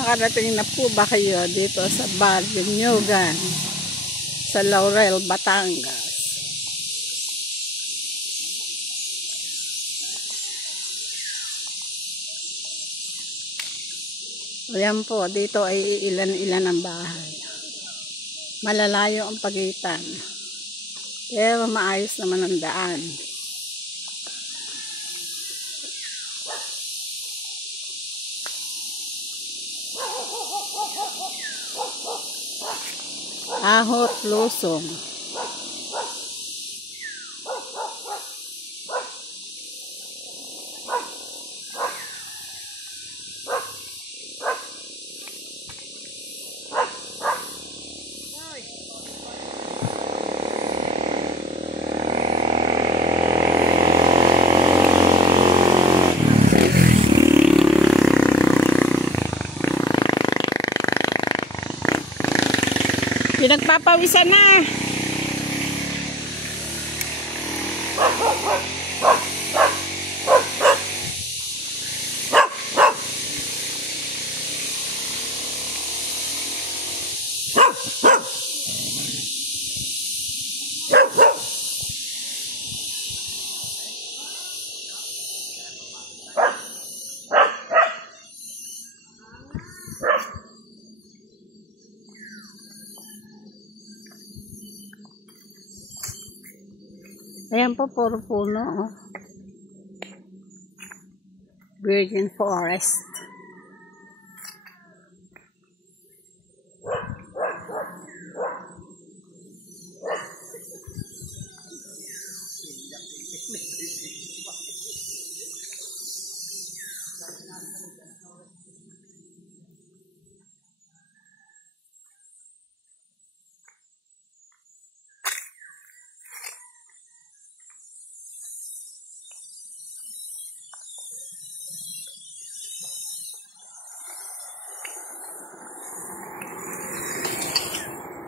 Nakarating na po ba kayo dito sa Barbenyugan sa Laurel, Batangas? Ayan po, dito ay ilan-ilan ang bahay. Malalayo ang pagitan. Pero maayos naman ang daan. Ahot, Lusong. Pinagpapawisan na. Ayan po, puro puno. Oh. Virgin Forest.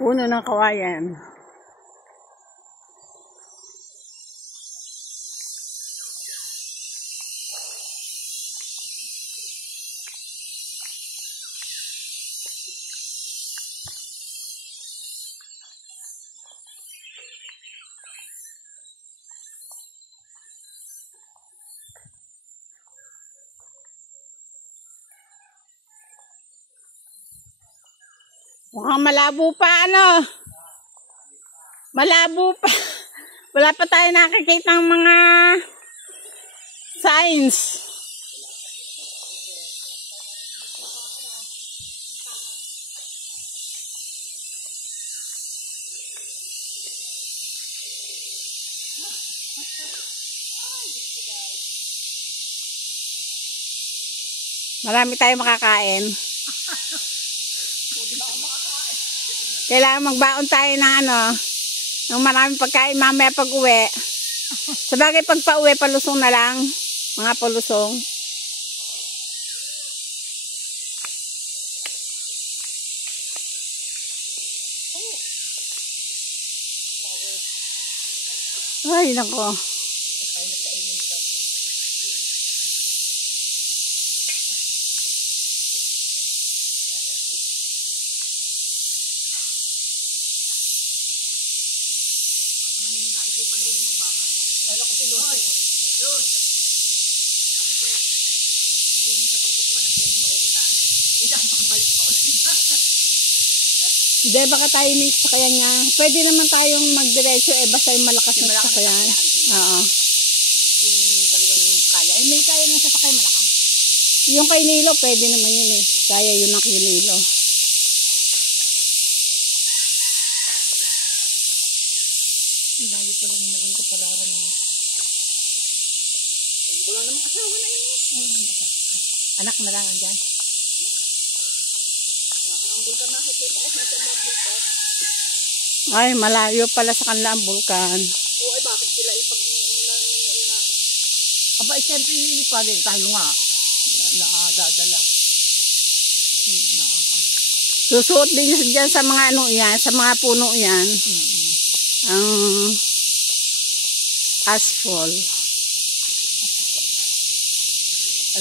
Puno ng kawayan. Mukhang malabo pa, ano? Malabo pa. Wala pa tayo nakikita ng mga signs. Marami tayong makakain. Kailangan magbaon tayo ng ano, ng maraming pagkain mamaya pag uwi. Sabagay pag pa uwi, palusong na lang. Mga palusong. Ay, nako. Kala ko si Luz. Luz! Sabi ko, hindi mo siya pagkukuha na siya ni mauuta. Hindi ako makabalik pa ulit. Hindi, baka tayo may sakayan niya. Pwede naman tayong magdiretso basta yung malakas na sakayan. Oo. Yung talagang kaya. May kaya nang sasakay malakang. Yung kay Nilo, pwede naman yun eh. Kaya yun ang kay Nilo. Bago pa lang naging kapalaran niya. Wala namang asawa na yun eh. Anak na lang andyan. Wala ka ng bulkan nakikita ko. Nasa mga bulkan. Ay, malayo pala sa kanila ang bulkan. Oo, ay bakit sila ipag-umulan naman na ina? Aba, siyempre nilipadin tayo nga. Nakadadala. Susuot din dyan sa mga ano yan, sa mga puno yan. Ang asphalt.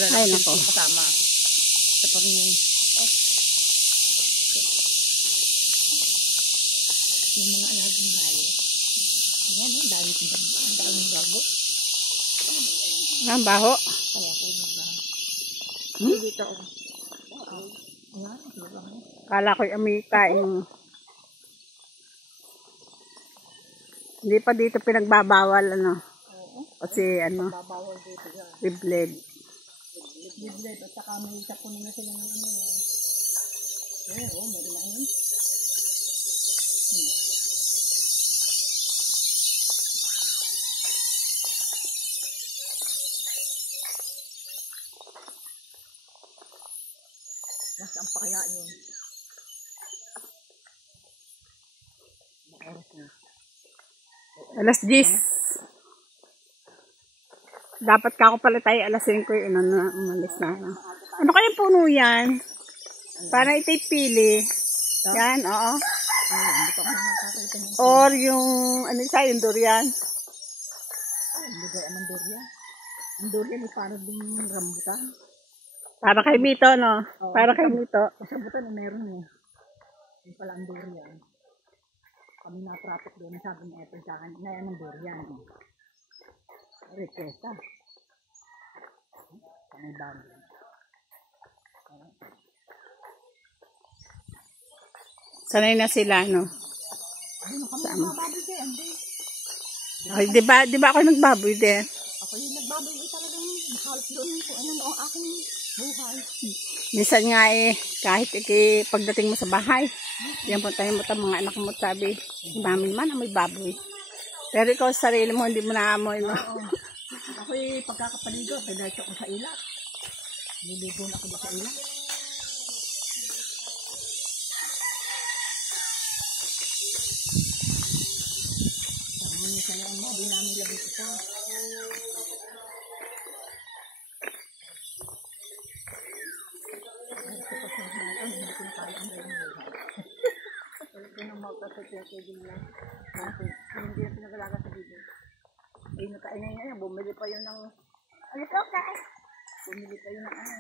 Ay, nako. kasama. Ito pa rin yung Yung mga alagang hayop. Ayan, ang dami kong ganda. Ang daming bago. Ang baho. Kaya ko yung bago. Dito ako. Ayan, diba? Kala ko'y amita yung... Hindi pa dito pinagbabawal, ano. Kasi, ano, Babawal dito yan. biblet. Biblet. At saka may sakunin na sila ng ano. Oo, meron na yun. Mas ang pakaya yun. Oras na. Alas 10. Dapat ka ako pala tayo alas 5 yun, ano, umalis na. Ano, ano kaya puno yan? Para ito'y pili. Yan, oo. Ayun, hindi ko nakakakita ng Or yung, ano sa yung durian. hindi gaya ng durian. Ang durian ay parang din rambutan. Para kay Mito, no? Para kay Mito. Sa rambutan ay meron eh. Yung pala ang durian. Kami na-traffic doon, sabi ni Ethel sa akin, ngayon ang durian. Requesta. May bago. Sanay na sila, no? Ayun, kami nagbababoy din. Ay, di ba ako nagbaboy din? Ako yung nagbaboy ay talagang nakahalap doon kung ano ang aking buhay. Minsan nga kahit pagdating mo sa bahay, yan po tayo mo mga anak mo sabi, mami man may baboy. Pero ikaw sa sarili mo, hindi mo naamoy, no? Oo. Ako yung pagkakapaligo, pinahit ako sa ilat. Niligo na ako sa ilat. Minsan yan mo, di namin labis ito. Hindi ko na kaya ang buhay. Ito na magkasat yung kagin lang. Kasi hindi na pinagalaga sa dito. Eh, nakaingay ngayon, bumili pa yun ng... Ano to, kaya? Bumili pa yun ng ano.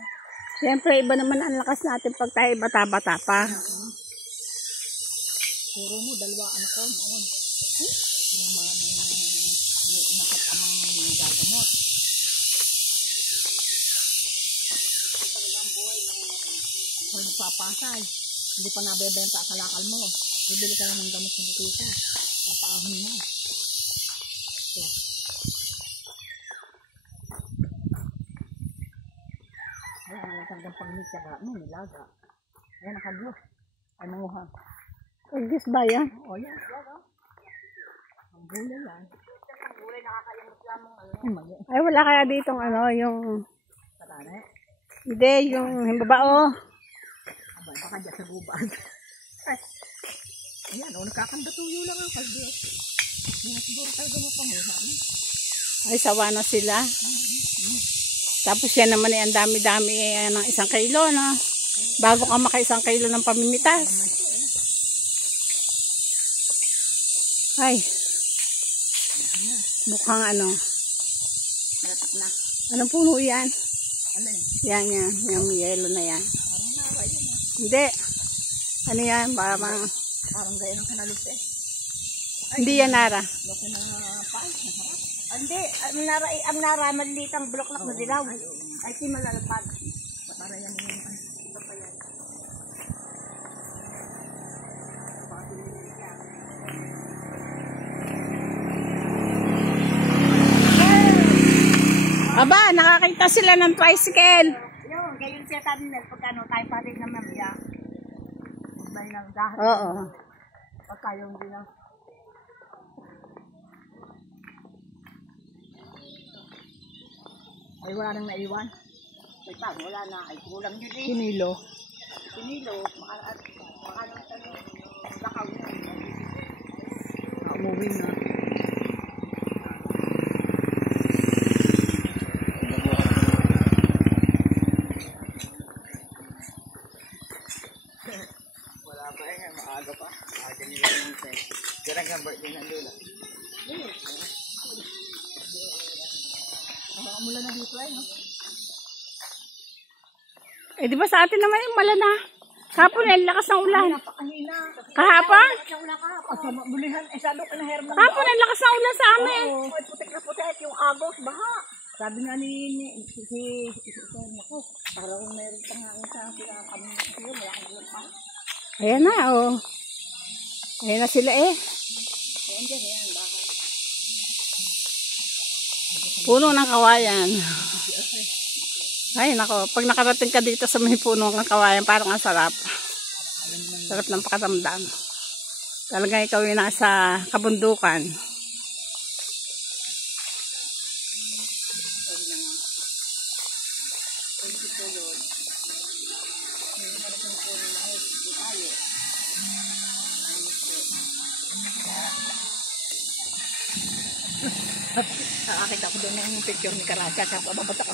Siyempre, iba naman ang lakas natin pag tayo bata-bata pa. Puro mo, dalawa anak ko noon. Yung mga nakatamang gagamot. Talagang buhay ng kung nagpapasay. Hindi pa nabebenta ang kalakal mo. Bibili ka lang ng gamot sa butika. Papaahon mo. So. Wala na lang talagang pagnisyaga. Nilaga. Ayan, nakaglos. Ay, manguha. Pag-gis ba yan? Oo, yan. Ang gulay yan. Ang gulay, nakakayamot lamang ano. Ay, wala kaya ditong ano, yung... Katane. Hindi, yung himbabao. Aba, baka dyan sa guban. Ay. Ayan, nakakandatuyo lang ang kaldo. Hindi na siguro talaga mo panguha. Ay, sawa na sila. Tapos yan naman ang dami-dami ng 1 kilo, no? Bago ka maka 1 kilo ng pamimitas. Ay. Mukhang ano. Malapit na. Anong puno yan? Alin? Yan. Yung yellow na yan. Parang nawa yun ah. Hindi. Ano yan? Parang gaya ng kanalus eh. Hindi yan, Nara. Loko ng paay, naharap. Hindi, ang naraman dito ang bloklak na dilaw. Ay, di malalapad. Para yan yung ano. Ito pa yan. Aba, nakakita sila ng tricycle. Yun, gayon siya sabi nila, pagkano tayo pa rin naman siya. Magbay lang dahil. Oo. Pagkayong din lang. Ay, wala nang naiwan. Ay, pag wala na, ay kulang yun eh. Kinilo. Pinilo, makanong tanong, lakaw yun. Umuwi na. Wala pa eh, maaga pa. Aga nila yung test. Kaya nga birthday ng Lola. Ang mula na dito ay, no? Eh, di ba sa atin naman yung malana? Kahapon eh, lakas ng ulan. Napakahina. Kahapon? Sa bulihan, sa loob na herman. Kahapon eh, lakas ng ulan sa amin. Oo, putik na putik yung agos, baha. Sabi nga ni naku, parang meron pa nga sa sila kami siya, wala kang ulan pa. Ayan na, oh. Ayan na sila eh. Ayan dyan, ayan, bahay. Puno ng kawayan. Ay, nako. Pag nakarating ka dito sa may puno ng kawayan, parang ang sarap. Sarap ng pakaramdam. Talagang ikaw yung nasa kabundukan. Nakakita ko doon ng picture ni Karacha, kaya pababasa ko